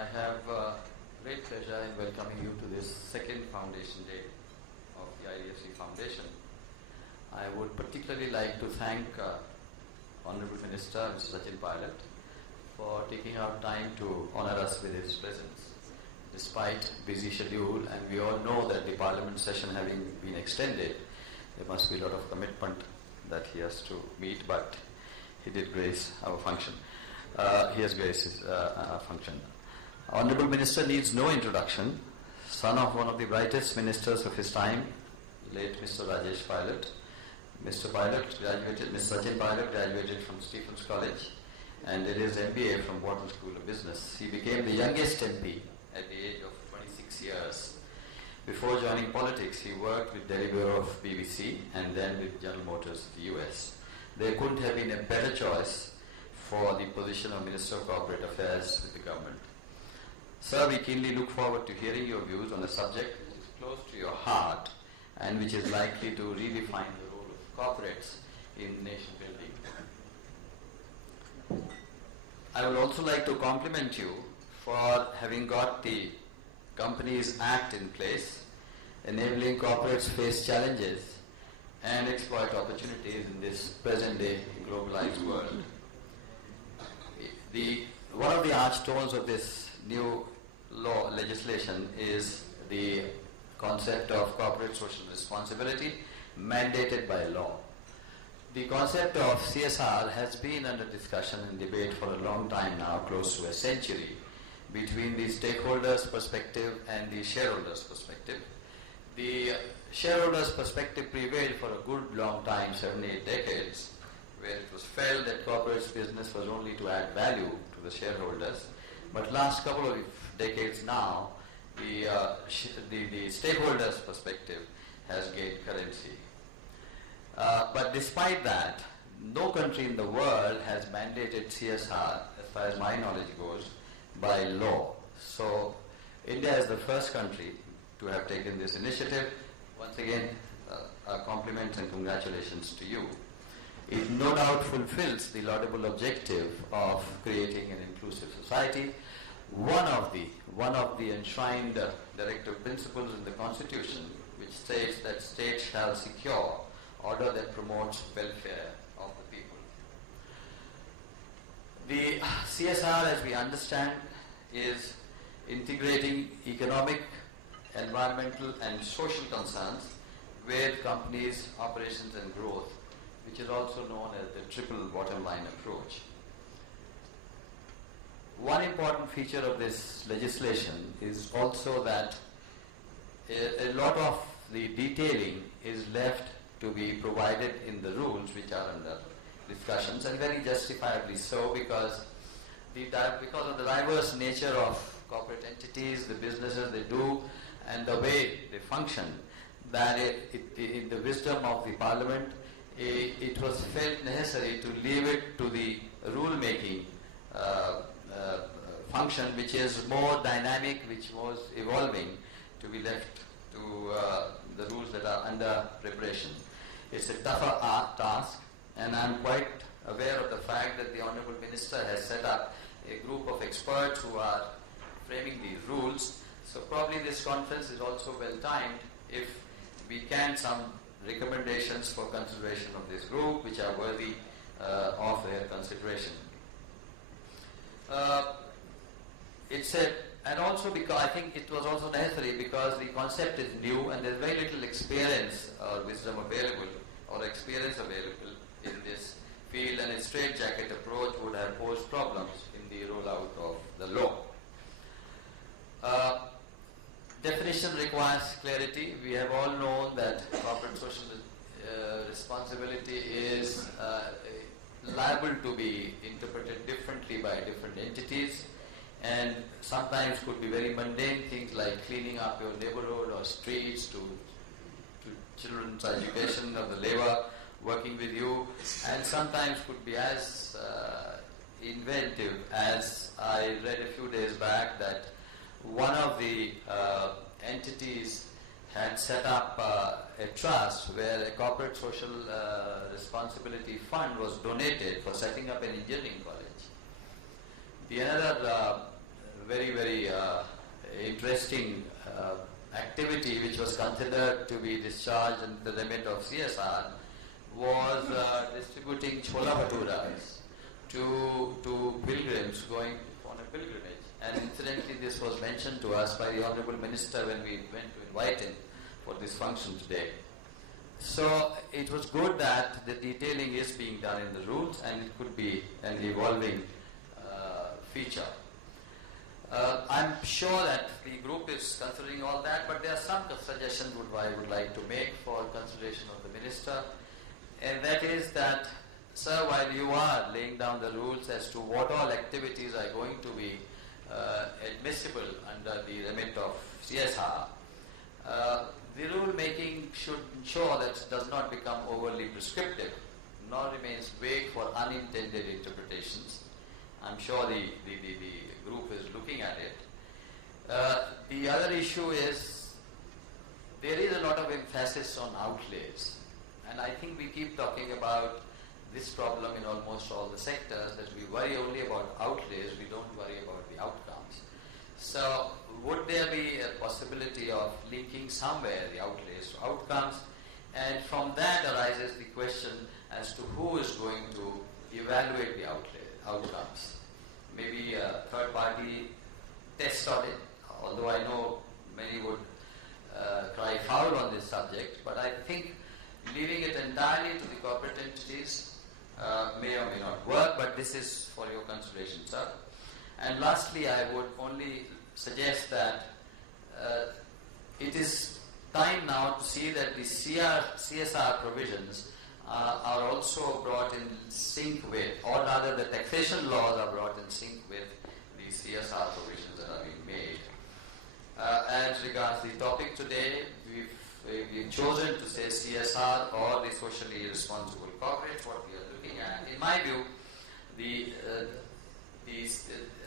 I have great pleasure in welcoming you to this second Foundation Day of the IDFC Foundation. I would particularly like to thank Honorable Minister Mr. Sachin Pilot for taking out time to honor us with his presence. Despite busy schedule, and we all know that the Parliament session having been extended, there must be a lot of commitment that he has to meet, but he did grace our function. He has graced our function. Honorable Minister needs no introduction. Son of one of the brightest ministers of his time, late Mr. Rajesh Pilot. Mr. Sachin Pilot graduated from Stephens College and did his MBA from Wharton School of Business. He became the youngest MP at the age of 26 years. Before joining politics, he worked with Delhi Bureau of BBC and then with General Motors of the US. There couldn't have been a better choice for the position of Minister of Corporate Affairs with the government. Sir, we keenly look forward to hearing your views on a subject which is close to your heart and which is likely to redefine the role of corporates in nation building. I would also like to compliment you for having got the Companies Act in place, enabling corporates face challenges and exploit opportunities in this present-day globalized world. One of the archstones of this new legislation is the concept of corporate social responsibility mandated by law. The concept of CSR has been under discussion and debate for a long time now, close to a century, between the stakeholders' perspective and the shareholders' perspective. The shareholders' perspective prevailed for a good long time, 7-8 decades, where it was felt that corporate business was only to add value to the shareholders. But last couple of decades now, the stakeholders' perspective has gained currency. But despite that, no country in the world has mandated CSR, as far as my knowledge goes, by law. So India is the first country to have taken this initiative. Once again, compliments and congratulations to you. It no doubt fulfills the laudable objective of creating an inclusive society. One of the enshrined directive principles in the Constitution, which states that states shall secure order that promotes welfare of the people. The CSR, as we understand, is integrating economic, environmental and social concerns with companies' operations and growth, which is also known as the triple bottom line approach. One important feature of this legislation is also that a lot of the detailing is left to be provided in the rules which are under discussions, and very justifiably so, because of the diverse nature of corporate entities, the businesses they do, and the way they function, that in the wisdom of the Parliament, it was felt necessary to leave it to the rule-making function, which is more dynamic, which was evolving, to be left to the rules that are under preparation. It's a tougher task, and I'm quite aware of the fact that the Honourable Minister has set up a group of experts who are framing these rules. So probably this conference is also well timed if we can some recommendations for consideration of this group which are worthy of their consideration. And also because I think it was also necessary because the concept is new and there's very little experience or wisdom available or experience available in this field, and a straitjacket approach would have posed problems in the rollout of the law. Definition requires clarity. We have all known that corporate social responsibility is liable to be interpreted differently by different entities, and sometimes could be very mundane things like cleaning up your neighborhood or streets to children's education of the labor working with you, and sometimes could be as inventive as I read a few days back that one of the entities had set up a trust where a corporate social responsibility fund was donated for setting up an engineering college. The another very interesting activity which was considered to be discharged in the remit of CSR was distributing chola bhaturas to pilgrims going on a pilgrimage. And incidentally, this was mentioned to us by the Honorable Minister when we went to invite him for this function today. So it was good that the detailing is being done in the rules, and it could be an evolving feature. I'm sure that the group is considering all that, but there are some suggestions I would like to make for consideration of the Minister, and that is that, sir, while you are laying down the rules as to what all activities are going to be admissible under the remit of CSR, the rule making should ensure that it does not become overly prescriptive, nor remains vague for unintended interpretations. I'm sure the group is looking at it. The other issue is there is a lot of emphasis on outlays, and I think we keep talking about this problem in almost all the sectors, that we worry only about outlays, we don't worry about the outcomes. So would there be a possibility of linking somewhere the outlays to outcomes? And from that arises the question as to who is going to evaluate the outcomes. Maybe a third party test audit, although I know many would cry foul on this subject, but I think leaving it entirely to the corporate entities may or may not work, but this is for your consideration, sir. And lastly, I would only suggest that it is time now to see that the CSR provisions are also brought in sync with, or rather the taxation laws are brought in sync with the CSR provisions that are being made. As regards the topic today, we've chosen to say CSR or the socially responsible corporate, what we are looking at. In my view,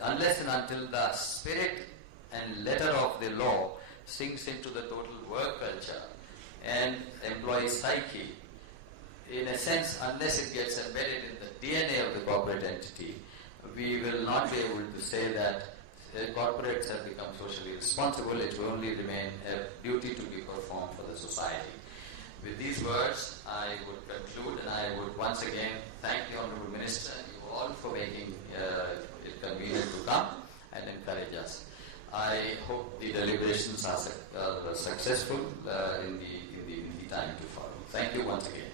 unless and until the spirit and letter of the law sinks into the total work culture and employee psyche, in a sense, unless it gets embedded in the DNA of the corporate entity, we will not be able to say that corporates have become socially responsible. It will only remain a duty to be performed for the society. With these words, I would conclude, and I would once again thank the Honourable Minister and you all for making it convenient to come and encourage us. I hope the deliberations are successful in the time to follow. Thank you once again.